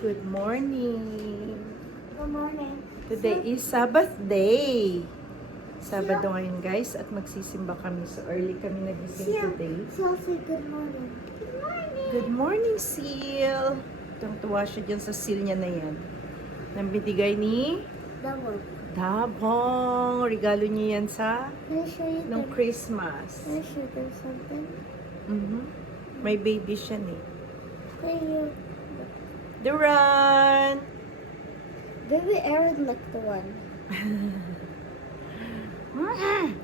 Good morning. Good morning. Today is Sabbath day. Sabado ngayon guys at magsisimba kami. So early kami nagising today. Seal, say good morning. Good morning. Good morning, Seal. Tuwang-tuwa siya dyan sa seal niya na yan. Nang binigay ni Double. Dabong. Regalo niya yan sa Can I show you nung the, Christmas. Can I show them something? May baby siya ni. Hey, you. Duran! Baby Aaron looked the one.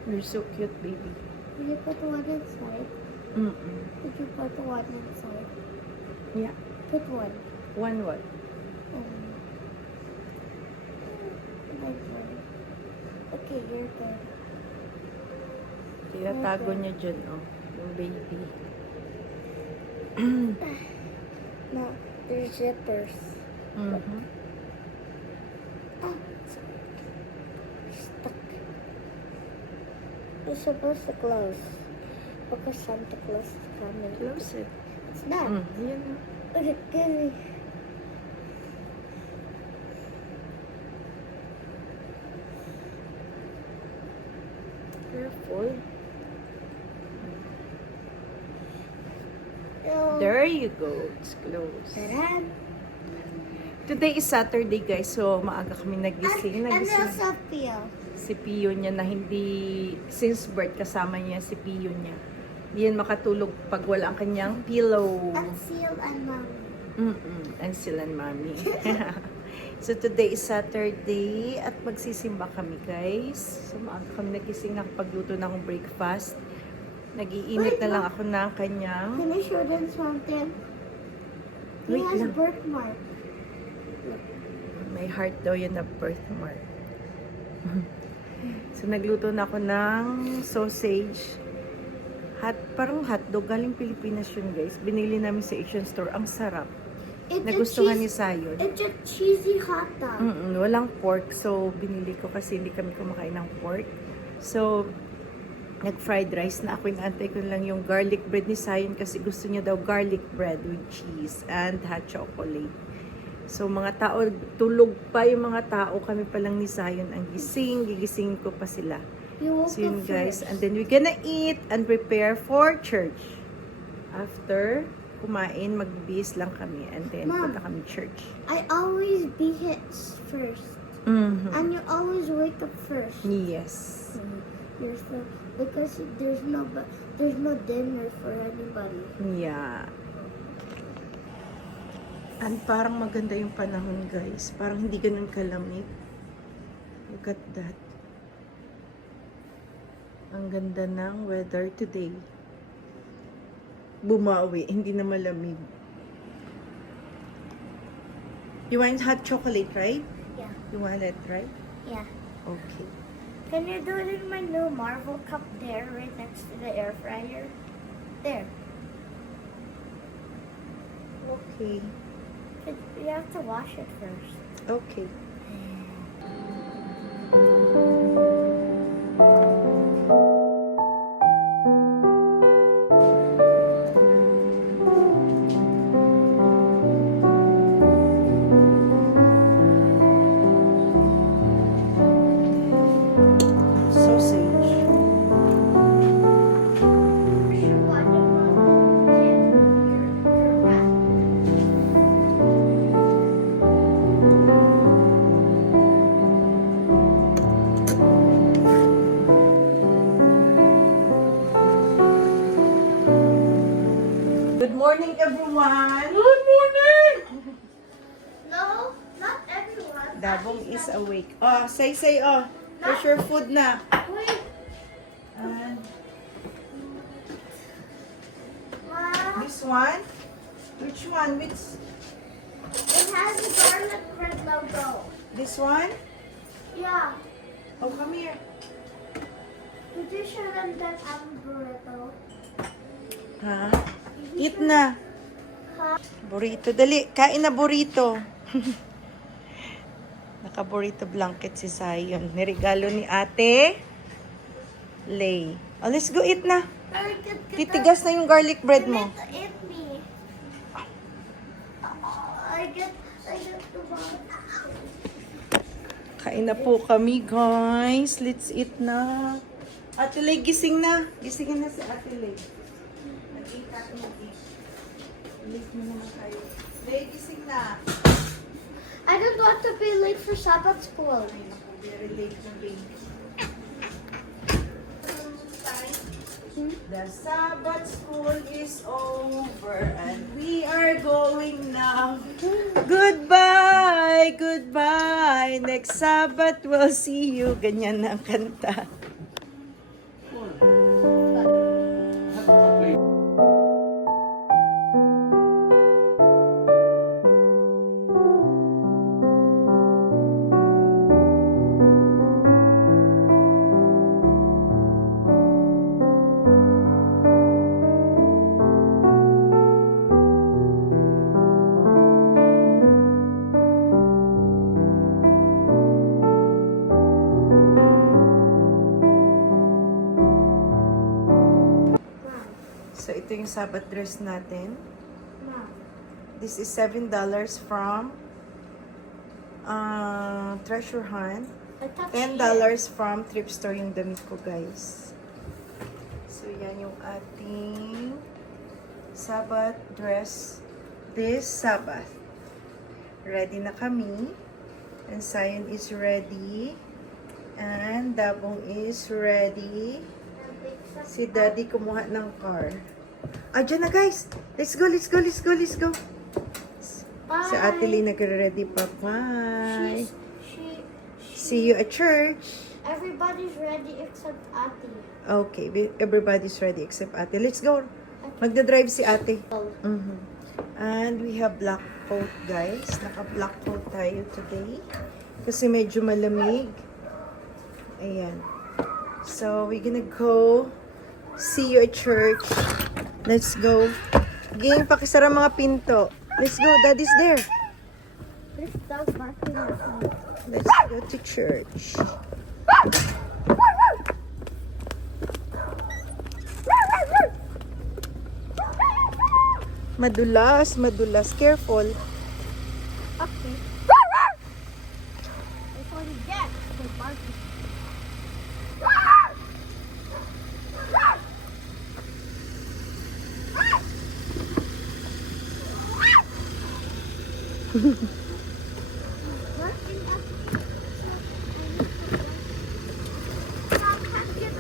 You're so cute, baby. Did you put one inside? Did you put one inside? Yeah. Put one. One what? Like one. Okay, you're good. Tinatago niya dyan, oh. Yung baby. No, they're zippers. Ah, stuck. You're supposed to close because Santa Claus is coming. Close it. It's not. Yan. Okay, give me. Careful. Oh. There you go. It's close. Taran. Today is Saturday, guys. So, maaga kami nagising. And Nagising also feel. si Pio niya na hindi, since birth, kasama niya si Pio niya. Hindi yan makatulog pag wala ang kanyang pillow. And seal and mommy. And sila and mommy. So, today is Saturday at magsisimba kami, guys. So, maaga kami nagising, nakapagluto na akong breakfast. Nag-iinit na lang ako ng kanyang... Can I show them something? He Wait has lang. birthmark. May heart daw yun na birthmark. So, nagluto na ako ng sausage. Parang hotdog. Galing Pilipinas yun, guys. Binili namin sa Asian store. Ang sarap. Nagustuhan ni Sayon. It's a cheesy hot dog. Walang pork. So, binili ko kasi hindi kami kumakain ng pork. So, nag-fried rice na ako. Inaantay ko lang yung garlic bread ni Sayon kasi gusto niya daw garlic bread with cheese and hot chocolate. So, mga tao, tulog pa yung mga tao. Kami pa lang ni Sayon ang gising. Gigisingin ko pa sila. You woke So, yun up guys. first. And then, we're gonna eat and prepare for church. After kumain, magbihis lang kami. And then, Mom. punta kami church. I always be hit first. And you always wake up first. Yes. You're so, because there's no dinner for anybody. Yeah. And parang maganda yung panahon, guys. Parang hindi ganun kalamig. Look at that. Ang ganda ng weather today. Bumawi, hindi na malamig. You want hot chocolate, right? Yeah. You want it, right? Yeah. Okay. Can you do it in my new Marvel cup there, right next to the air fryer? There. Okay. You have to wash it first. Okay. Sausage. Good morning, everyone! Good morning! No, not everyone. Dabong is awake. Oh, say, oh. There's your food na. Wait, And Mom. this one? Which one? Which? It has a garlic bread logo. This one? Yeah. Oh, come here. Could you show them that I'm burrito? Ha? Eat na. Huh? Burrito. Dali. Kain na burrito. Naka-burrito blanket si Zion. Niregalo ni Ate Lay. Oh, let's go eat na. Titigas na yung garlic bread mo. Eat me. I get I have to buy. Kain na po kami, guys. Let's eat na. Ate Lay, gising na. Gisingin na si Ate Lay. Nag-eat ako mag-eat. Late mo naman tayo. Lay, gising na. I don't want to be late for Sabbath school. Ay, naku, very late na baby. The Sabbath school is over and we are going now. Goodbye! Goodbye! Next Sabbath we'll see you. Ganyan na ang kanta. So, ito yung Sabbath dress natin. Mom. This is $7 from Treasure Hunt. I thought $10 from Thrift Store yung damit ko, guys. So, yan yung ating Sabbath dress this Sabbath. Ready na kami. And Zion is ready. And Dabong is ready. Si Daddy kumuha ng car. Ah, dyan na, guys. Let's go, let's go, let's go, let's go. Bye. Si Ate Lee nagre-ready pa. Bye. She, See you at church. everybody's ready except Ati. Okay, everybody's ready except Ate. Let's go. Magdadrive si Ate. Oh. Mhm. And we have black coat, guys. Naka-black coat tayo today. Kasi medyo malamig. Ayan. So, we're gonna go. See you at church. Let's go. Ging, pakisara mga pinto. Let's go. Daddy's there. This dog barking at me. Let's go to church. Madulas, madulas. Careful. Okay. That's what he gets for barking.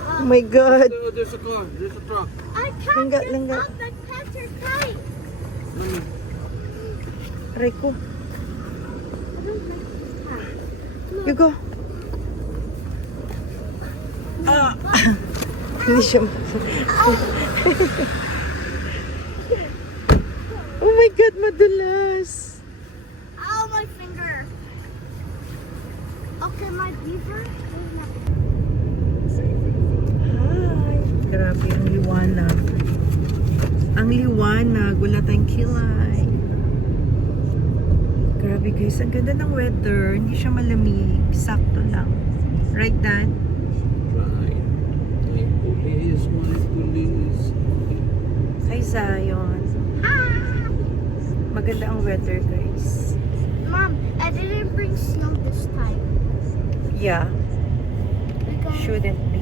Oh my God. Oh, there's a car. There's a truck. I can't Langga, get langga. up. My pants are tight. Aray ko. I don't like this hat. You go. Ah. Hindi siya. Oh my God, madulas. Ow, my finger. Okay, my beaver. Hi. Grabe, ang liwanag. Ang liwanag. Wala tayong kilay. Grabe guys, ang ganda ng weather. Hindi siya malamig. Sakto lang. Right, Dad? Right. My police. Hi, Zion. Maganda ang weather, guys. Mom, I didn't bring snow this time. Yeah, Because shouldn't be.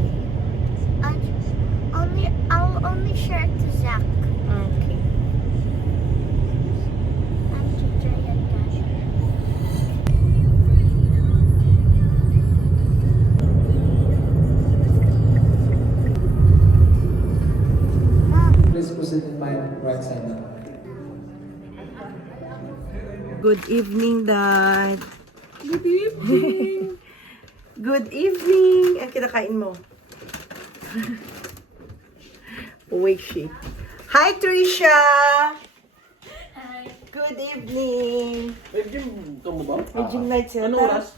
I'll only share it to Zach Okay. and to Jay and Dash. Mom, Please proceed in my right side now. Good evening, Dad. Good evening. Good evening. Ang kinakain mo? Wait, she. Hi, Trisha. Hi. Good evening. Eh, Jim, ito mo ba? May gym lights yata. Ano oras?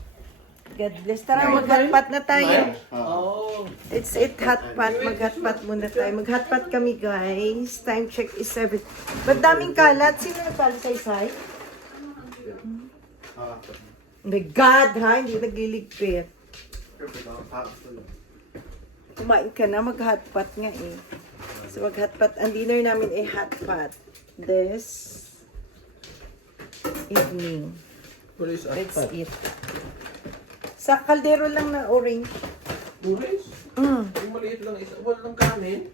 God bless. Tara, mag-hotpot na tayo. Oh. It's 8 hotpot. Mag-hotpot muna tayo. Mag-hotpot kami, guys. Time check is 7. Ba't daming kalat? Sino nagpala sa isay? My God, ha? Hindi nagliligpit. Kumain ka na, mag-hotpot nga eh. So mag-hotpot. Ang dinner namin ay hotpot. This evening. What is Let's atpat? eat. Sa kaldero lang na orange. Rice? Mm. Yung maliit lang isa. Walang kanin.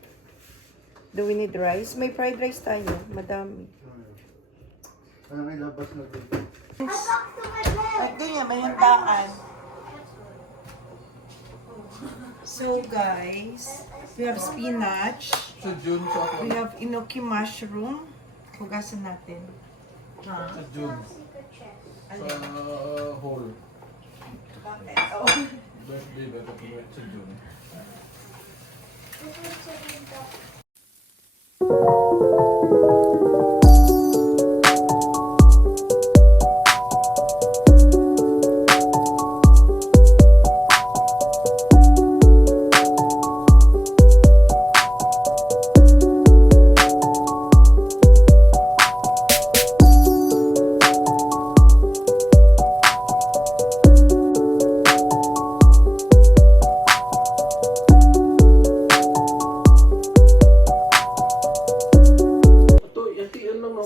Do we need rice? May fried rice tayo. Madami. May labas na dito. I got to my bed. Ay, ganyan, may handaan. So guys, we have spinach. Sa June sa We have enoki mushroom. Hugasan natin. Ha? Sa June. Sa hall. Bakit? Oh. Birthday ba? Sa June.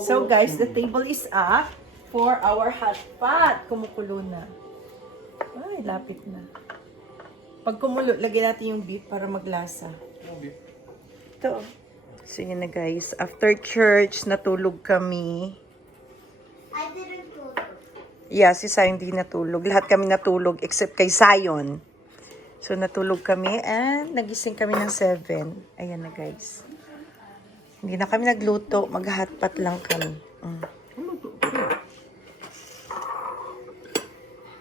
So guys, the table is up for our hot pot. Kumukulo na. Ay, lapit na. Pag kumulo, lagyan natin yung beef para maglasa. Ito. So yun na guys. After church, natulog kami. I didn't go. Yeah, si Zion di natulog. Lahat kami natulog except kay Zion. So natulog kami and nagising kami ng 7. Ayan na guys. Hindi na kami nagluto. Mag-hotpot lang kami.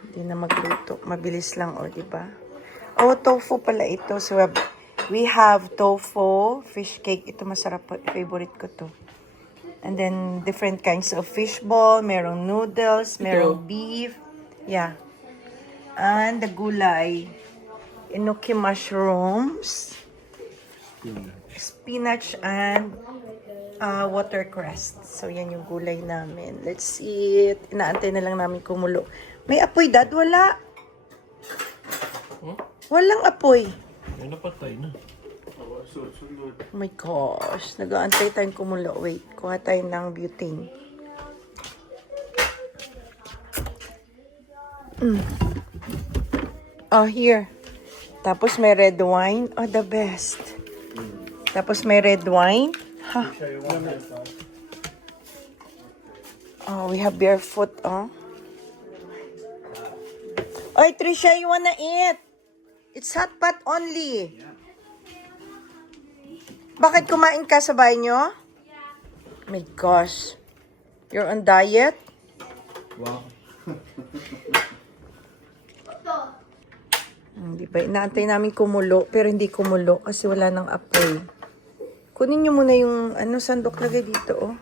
Hindi na magluto. Mabilis lang, o, diba? Oh, tofu pala ito. So, we have tofu, fish cake. Ito masarap. Favorite ko to. And then, different kinds of fish ball. Merong noodles. Merong beef. Yeah. And the gulay. Enoki mushrooms. Spinach and watercress. So, yan yung gulay namin. Let's eat. Inaantay na lang namin kumulo. May apoy, Dad? Wala. Huh? Walang apoy. Ay, napatay na. Oh my gosh. Nag-aantay tayong kumulo. Wait. Kuha tayo ng butane. Oh, here. Tapos may red wine. Oh, the best. Tapos may red wine. Ha. Oh, we have barefoot, oh. Oy, Trisha, you wanna eat? It's hot pot only. Bakit kumain ka sa bahay nyo? My gosh. You're on diet? Wow. Hindi ba? Inaantay namin kumulo, pero hindi kumulo kasi wala nang apoy. Kunin nyo muna yung sandok lagay dito, oh.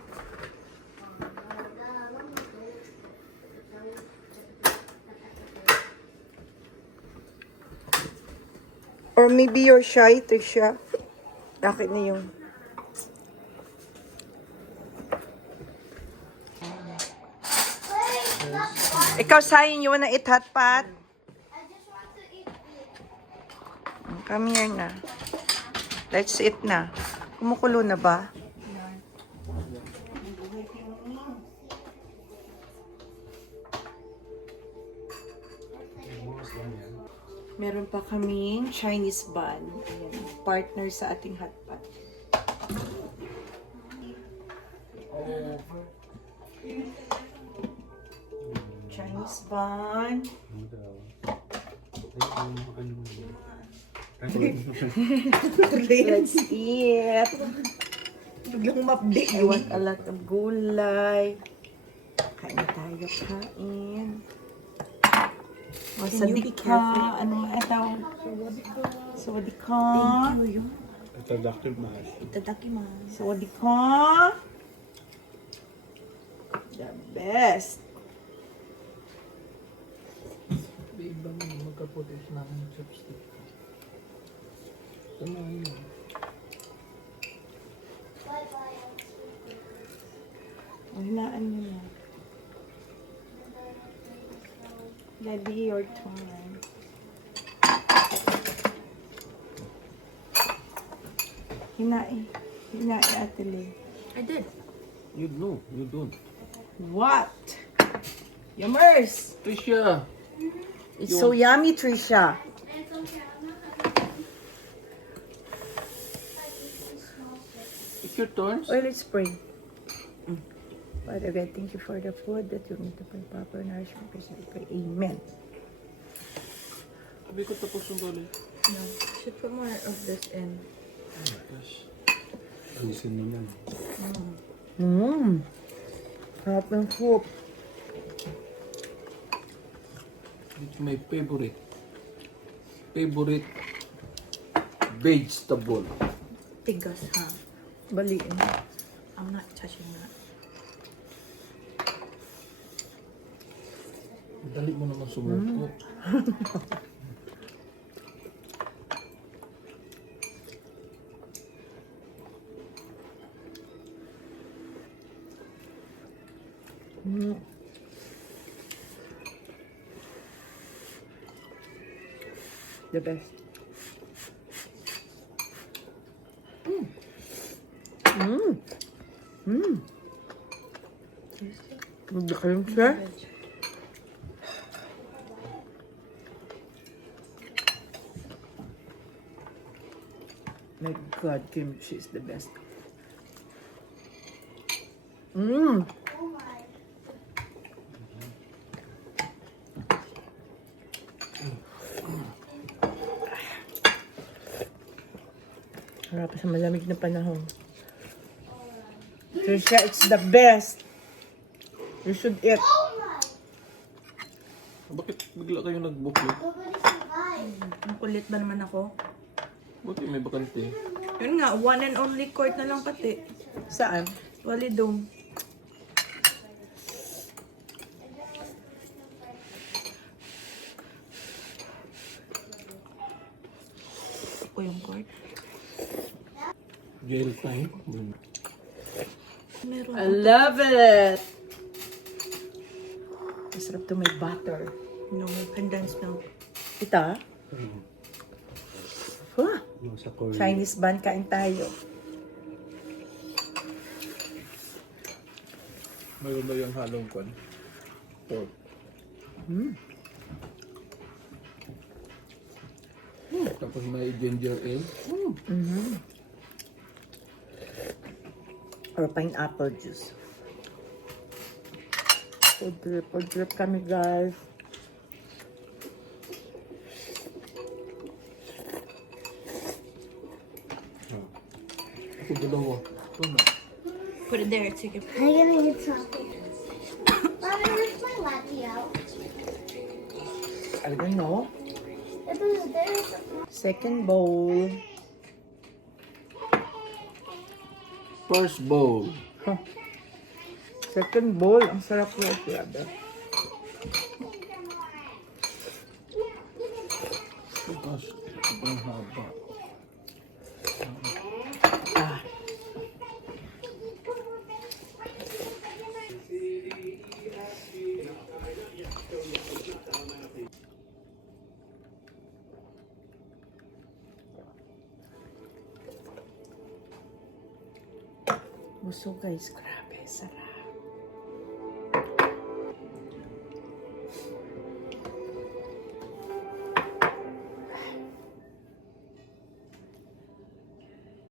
Or maybe you're shy, Trisha. Bakit na yung... Ikaw, Sayin, you wanna eat hot pot? I just want to eat Come here na. Let's eat na. Kumukulo na ba? Meron pa kaming Chinese bun. Ayan, partner sa ating hotpot. Chinese bun. Let's eat. Biglang mapdi. I want a lot of gulay. Kain tayo, kain. Wasadika. Anong itaw? Sawadika. Thank you. Itadakimasu. Sawadika. The best. Ibang magkaputis na ng chopstick. Tama yun. Hinaan nyo na. Daddy, your time. Hinai. Hinai, Ate Lee. You know, you don't. What? Yummers! Trisha! It's so yummy, Trisha. It's your turns. Well, let's pray. Father God, thank you for the food that you need to pray proper nourishment. Please we pray. Amen. Sabi ko tapos yung galing. No, should put more of this in. Yes. Ayusin naman. Sarap ng soup. It's my favorite vegetable. Tigas, ha? Baliin. I'm not touching that. Dali mo naman sumuko. The best. Hindi ka rin siya? My God, kimchi is the best. Harap sa malamig na panahon. Trisha, it's the best. You should eat. Bakit bigla kayo nag-booking? Ang kulit ba naman ako? Bakit may bakante? Yun nga, one and only court na lang pati. Saan? Walidong. O yung court. Jail time? Meron. I love it! Masarap to may butter. No, condensed milk. Ita? Huh? Sa Korea. Chinese bun, kain tayo. Mayroon ba yung halong kwan? Pork. Tapos may ginger ale. Or pineapple juice. Food trip kami, guys. Ako dalawa. Ito na. Put it there, take it. I'm gonna get something. Mommy, where's my latte out? I don't know. It was there. Second bowl. First bowl. Huh. Second bowl. Ang sarap na grabe. Gosh, sobrang haba. Ah. Busog guys, grabe, sarap.